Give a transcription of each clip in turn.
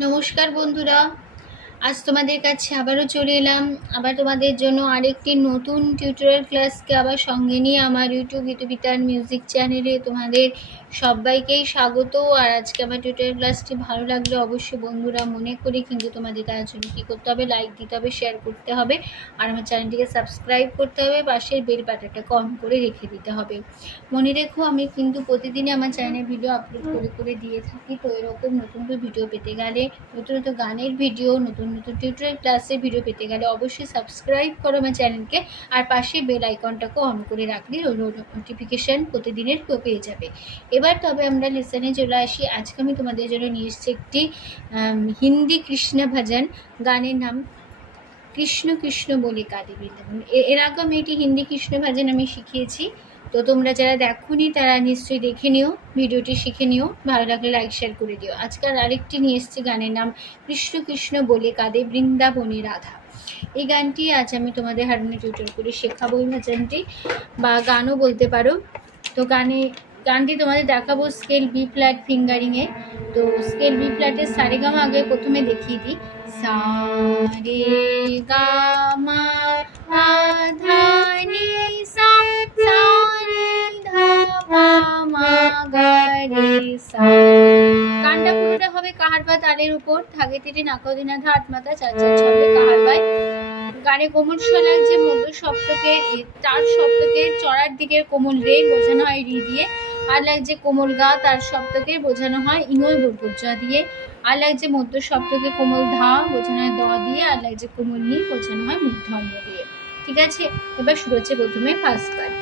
নমস্কার বন্ধুরা, আজ তোমাদের কাছে আবারও চলে এলাম। আবার তোমাদের জন্য আরেকটি নতুন টিউটোরিয়াল ক্লাসকে আবার সঙ্গে নিয়ে আমার ইউটিউব গীতবিতান মিউজিক চ্যানেলে তোমাদের সবাইকেই স্বাগত। আর আজকে আমার টিউটোরিয়াল ক্লাসটি ভালো লাগলে অবশ্যই বন্ধুরা মনে করে কিন্তু তোমাদের তার জন্য কী করতে হবে, লাইক দিতে হবে, শেয়ার করতে হবে, আর আমার চ্যানেলটিকে সাবস্ক্রাইব করতে হবে, পাশের বেল বাটনটাকে অন করে রেখে দিতে হবে। মনে রেখো, আমি কিন্তু প্রতিদিনই আমার চ্যানেলে ভিডিও আপলোড করে দিয়ে থাকি। তো এরকম নতুন নতুন ভিডিও পেতে গেলে, নতুন নতুন গানের ভিডিও, নতুন নতুন টিউটোরিয়াল ক্লাসের ভিডিও পেতে গেলে অবশ্যই সাবস্ক্রাইব করো আমার চ্যানেলকে, আর পাশে বেল আইকনটাকে অন করে রাখলে নোটিফিকেশান প্রতিদিনের পেয়ে যাবে। এবার তবে আমরা লেসনে চলে আসি। আজকে আমি তোমাদের জন্য নিয়ে এসেছি একটি হিন্দি কৃষ্ণ ভজন। গানের নাম কৃষ্ণ কৃষ্ণ বলে কাঁদে বৃন্দাবন। এর আগে আমি এটি হিন্দি কৃষ্ণ ভজন আমি শিখিয়েছি। তো তোমরা যারা দেখোনি তারা নিশ্চয়ই দেখে নিও, ভিডিওটি শিখে নিও, ভালো লাগলে লাইক শেয়ার করে দিও। আজকাল আরেকটি নিয়ে এসেছি, গানের নাম কৃষ্ণ কৃষ্ণ বলে কাঁদে বৃন্দাবনে রাধা। এই গানটি আজ আমি তোমাদের হারমোনিয়াম টিউটোর করে শেখাবো, এই ভজনটি বা গানও বলতে পারো। তো গানটি তোমাদের দেখাবো স্কেল বি ফ্ল্যাট ফিঙ্গারিংয়ে। তো স্কেল বি ফ্ল্যাটের সারেগামা আগে প্রথমে দেখিয়ে দিই। সা রে গা মা পা ধা নি সা, সা রে ধা পা মা গা রে সা। গানটা পুরোটা হবে কাহার বা তালের উপর, থাকে তিরি নাকদিনা ধা আট মাথা চার চার ছন্দে কাহার বাই। গানে কোমল স্বর লাগছে মধ্য সপ্তকের, তার সপ্তকের চড়ার দিকের কোমল রে বোঝানো হয় রি দিয়ে, আর লাগছে কোমল গা তার সপ্তকের বোঝানো হয় ইময় বর্গজা দিয়ে, আর লাগছে মধ্য সপ্তকে কোমল ধা বোঝানো হয় দ দিয়ে, আর লাগছে কোমল নি বোঝানো হয় মূর্ধন্য দিয়ে। ঠিক আছে, এবার শুরু হচ্ছে প্রথমে ফার্স্ট পার্ট।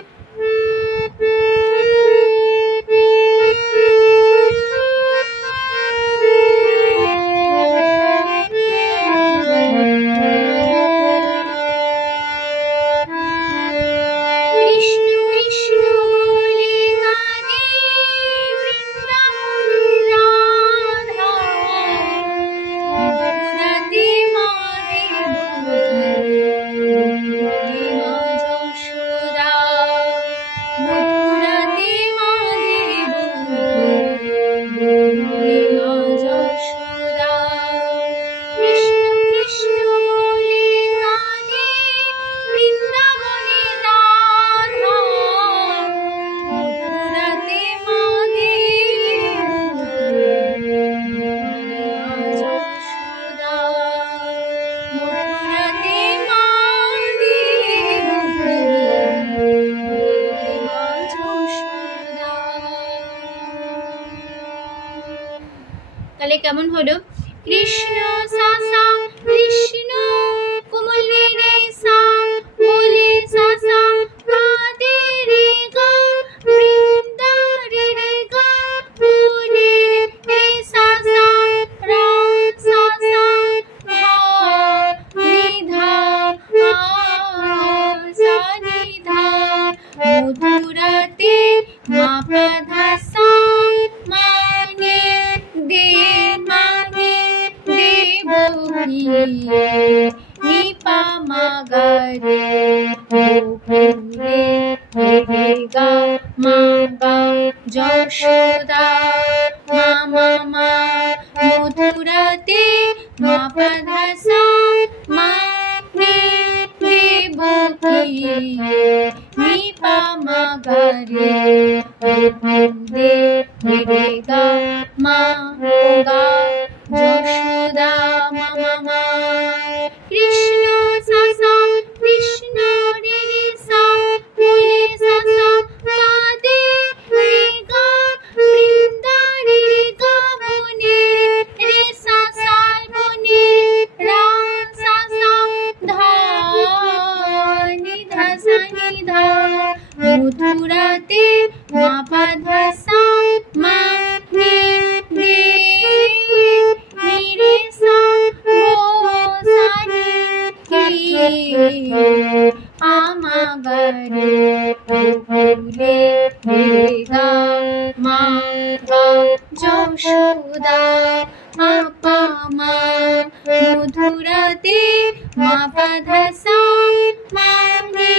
তাহলে কেমন হলো? কৃষ্ণ সা সা, কৃষ্ণ কোমল রে রে সা, বলে সা সা কাঁদে রে গা, বৃন্দা রে রে গা, বলে রে সা সা রা সা সা ধা নি ধা সা নি ধা, মধুরাতে মা পা ধা সা মানে দে মানে দেবী নি পা মা গা রে গোকুলে রে গা মা গা যশোদা মা মা মা, মধুরাতে মা পা ধা সা মা নে দেবী নি পা মা গা রে গোকুলে রে গা মা গা যশোদা মা মা মা। কৃষ্ণ সা সা, কৃষ্ণ রে রে সা, বলে সা সা কাঁদে রে গা, বৃন্দা রে রে গা, বনে রে সা সা বনে রা সা সা ধা নি ধা সা নি ধা, মধুরাতে মা পা ধা সা মা নে রে রে সা গো সা নি পা মা গা রে গোকুলে রে গা মা গা যশোদা মা পা মা, মধুরাতে মা পা ধা সা মা নে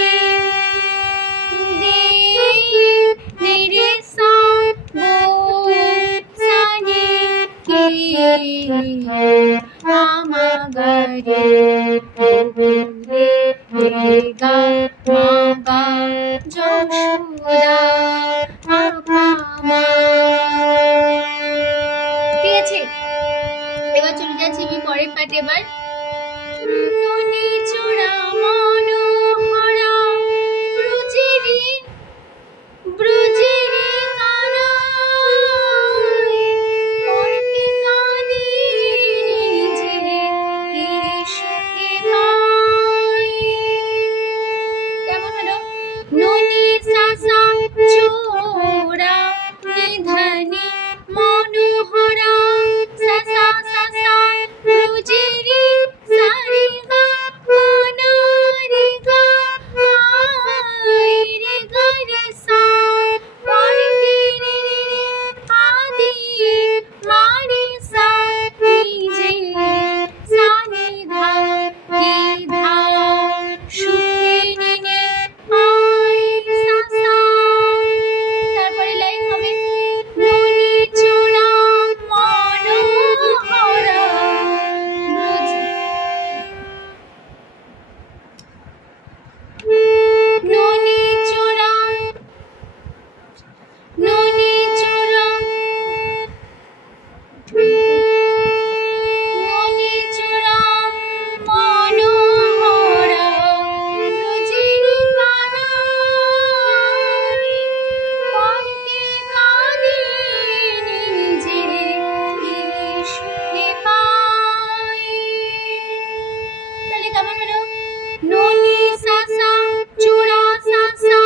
রে রে সা গো সা নি আমা গারে রে গা মা গা যশোদা আপা মা। ঠিক আছে, এবার চলে যাচ্ছি আমি পরের পাটে। এবার ননি চোরা মনোহরা ব্রজেরি ব্রজেরি কানাই পরকে কাঁদি নিজে কি সুখে পাই। কেমন হলো? ননি সাসা চোরা নিধানি মনোহরা সাসা সাসা ব্রজেরি সারি গা কানা রে গা আই রে গা রে সা পরকে রে আদি মারি সা নিজে সা নি ধা কি ধা সুখে নিনে আই সা সা। তারপরে লাইন হবে ননি চোরা মনোহরা ননি চোরা ননি চোরা ননি চোরা মনোহরা ব্রজেরি কানাই পরকে কাঁদি নিজে কি সুখে পাই। তাহলে কেমন হলো? ননি সাসা চোরা সাসা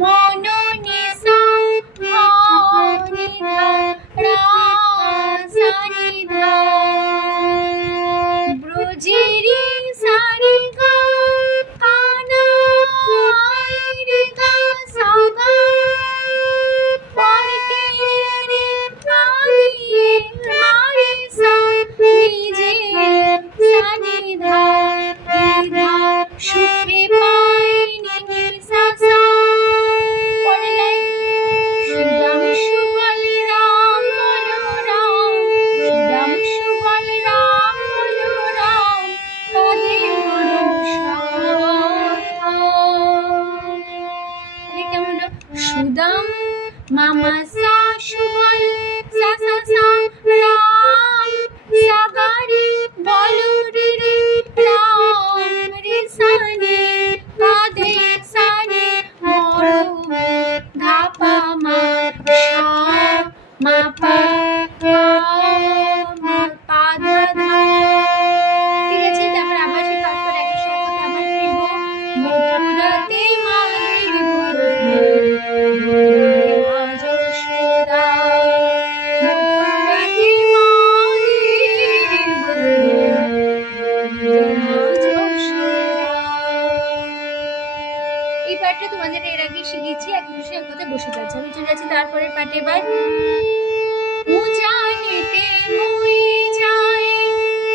মননি সা নি ধা রা সা নি ধা ব্রজেরি সারি গা কানাই রে গা সা গা পরকে রে কাঁদি মারি সা নিজে সা নি ধা কি ধা সুখে পাই নিনি সা সা। পরের লাইন সুদাম সুবল রাম বলরাম সুদাম সুবল রাম বলরাম তাদের ভরসা। কেমন হলো? সুদাম মামা সা সুবল সা সা সা রাম সা গা রে বল রে রে রাম রে সা নে কাঁধে সা নে মরম ধা পা মা সা মা পা ধা মা পা ধা ধা। ঠিক আছে, তারপর আবার সেই পাঁচবার একই সঙ্গে আবার ফিরবো। মথুরাতে মাতৃভূমি মা যশোদা মথুরাতে মা যশোদা। এই পাঠটা তোমাদের এর আগে শিখেছি, এক বসে এক কথা বসে যাচ্ছে। আমি চলে যাচ্ছি তারপরে পাঠে। এবার উজানেতে মই যায়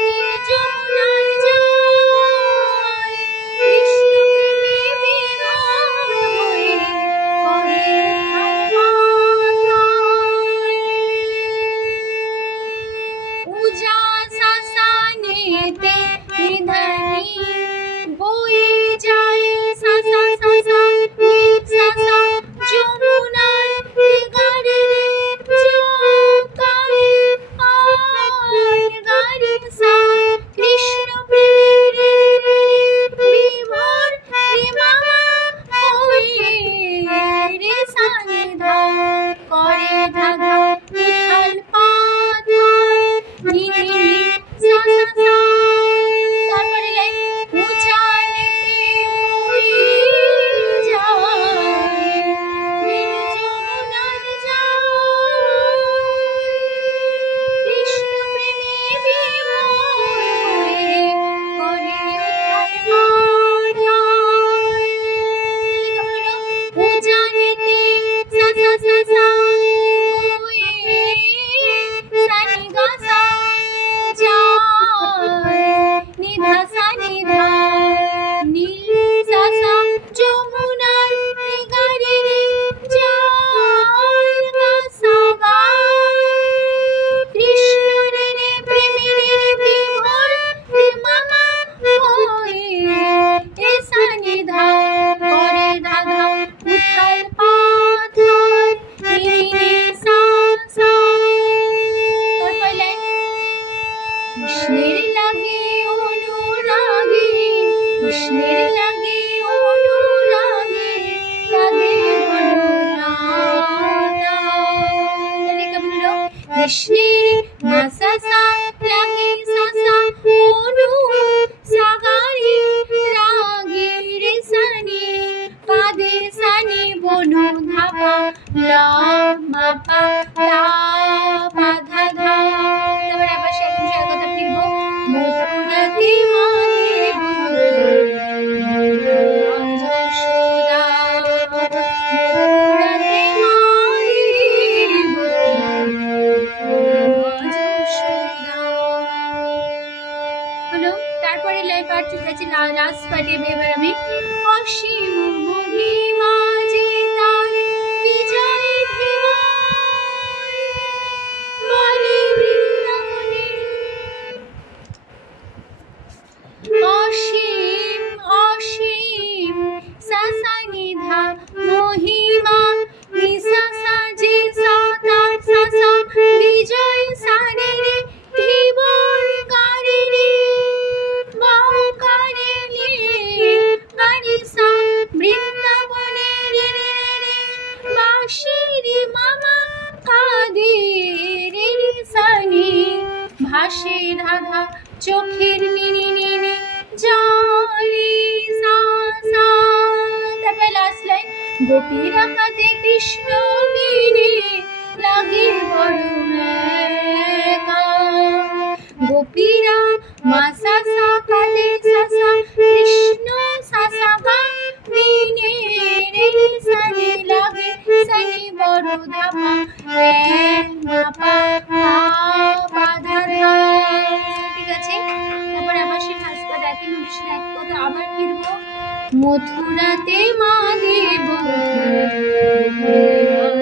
নীল যমুনায় যায় কৃষ্ণ প্রেমে বিভোর হয়ে করে মাথায়। উজা সাসানেতে নিধানি বয়ে যায় সা সা সা সা নি সা সা যমুনার রে গা রে রে কৃষ্ণের মা সা সা লাগে সা সা অনু সাগারি রাগে রে সানি পাদে সানি বনু ধাপা লা মা পা তা পা ধা ধা। তারপরে আবার সেরকম সে কথা ফিরবো মথুরাতে মাদেব যশোদা মথুরাতে মাদেব যশোদা হলো। তারপরে লাইভ পার্ট চলে যাচ্ছে লাস্ট পার্টে। এবার আমি অসীম মহিমা যে তার বিজয় বলে বৃন্দাবনে অসীম অসীম সা সা নি ধা মহিমা নি সা সা যে সা তার সা সা বিজয় সারে রে ধীবর গারে রে বাউ গারে রে গারে সা বৃন্দাবনে রে রে রে বাঁশি রে মামা কাঁদে রে রে সানি ভাসে রাধা চোখের নিনি নিনি জারি সা সা। তারপরে লাস্ট লাইন গোপীরা কাঁদে কৃষ্ণ বিনে লাগে বড় একা গোপীরা মা সা সা কাঁদে সা সা কৃষ্ণ সা সা গা বিনে রে রে সানি লাগে সানি বড় ধাপা রে মা পা পা ধা ধা। ঠিক আছে। তারপরে আবার সে হাসপাত একই নোটিশের এক কথা আবার ফিরবো মথুরাতে মাদেব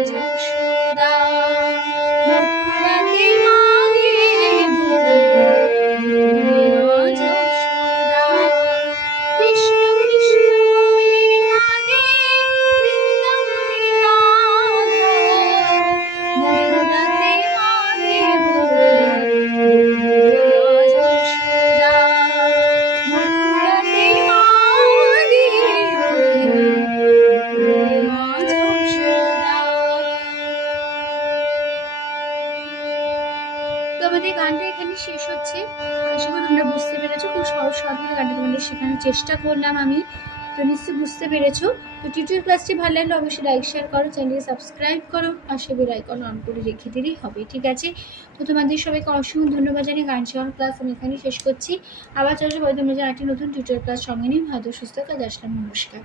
যশোদা মথুরাতে মাদেব যশোদা কৃষ্ণ কৃষ্ণ রাধে বৃন্দাবনে রাধা মথুরাতে মাদেব যশোদা মথুরাতে মাদেব যশোদা। তো আমাদের গানটা এখানে শেষ হচ্ছে। আশা করি তোমরা বুঝতে পেরেছো। খুব সহজ সরল গানটা তোমাদের শেখানোর চেষ্টা করলাম আমি, তো নিশ্চয়ই বুঝতে পেরেছো। তো টিউটোরিয়াল ক্লাসটি ভালো লাগলে অবশ্যই লাইক শেয়ার করো, চ্যানেলকে সাবস্ক্রাইব করো, পাশে বেল আইকন অন করে রেখে দিলেই হবে। ঠিক আছে। তো তোমাদের সবাইকে অসংখ্য ধন্যবাদ জানিয়ে গান শেখানোর ক্লাস আমি এখানেই শেষ করছি। আবার চলে যাবো তোমরা একটি নতুন টিউটোরিয়াল ক্লাস সঙ্গে নিয়ে ভালো সুস্থ কাজ আসলাম। নমস্কার।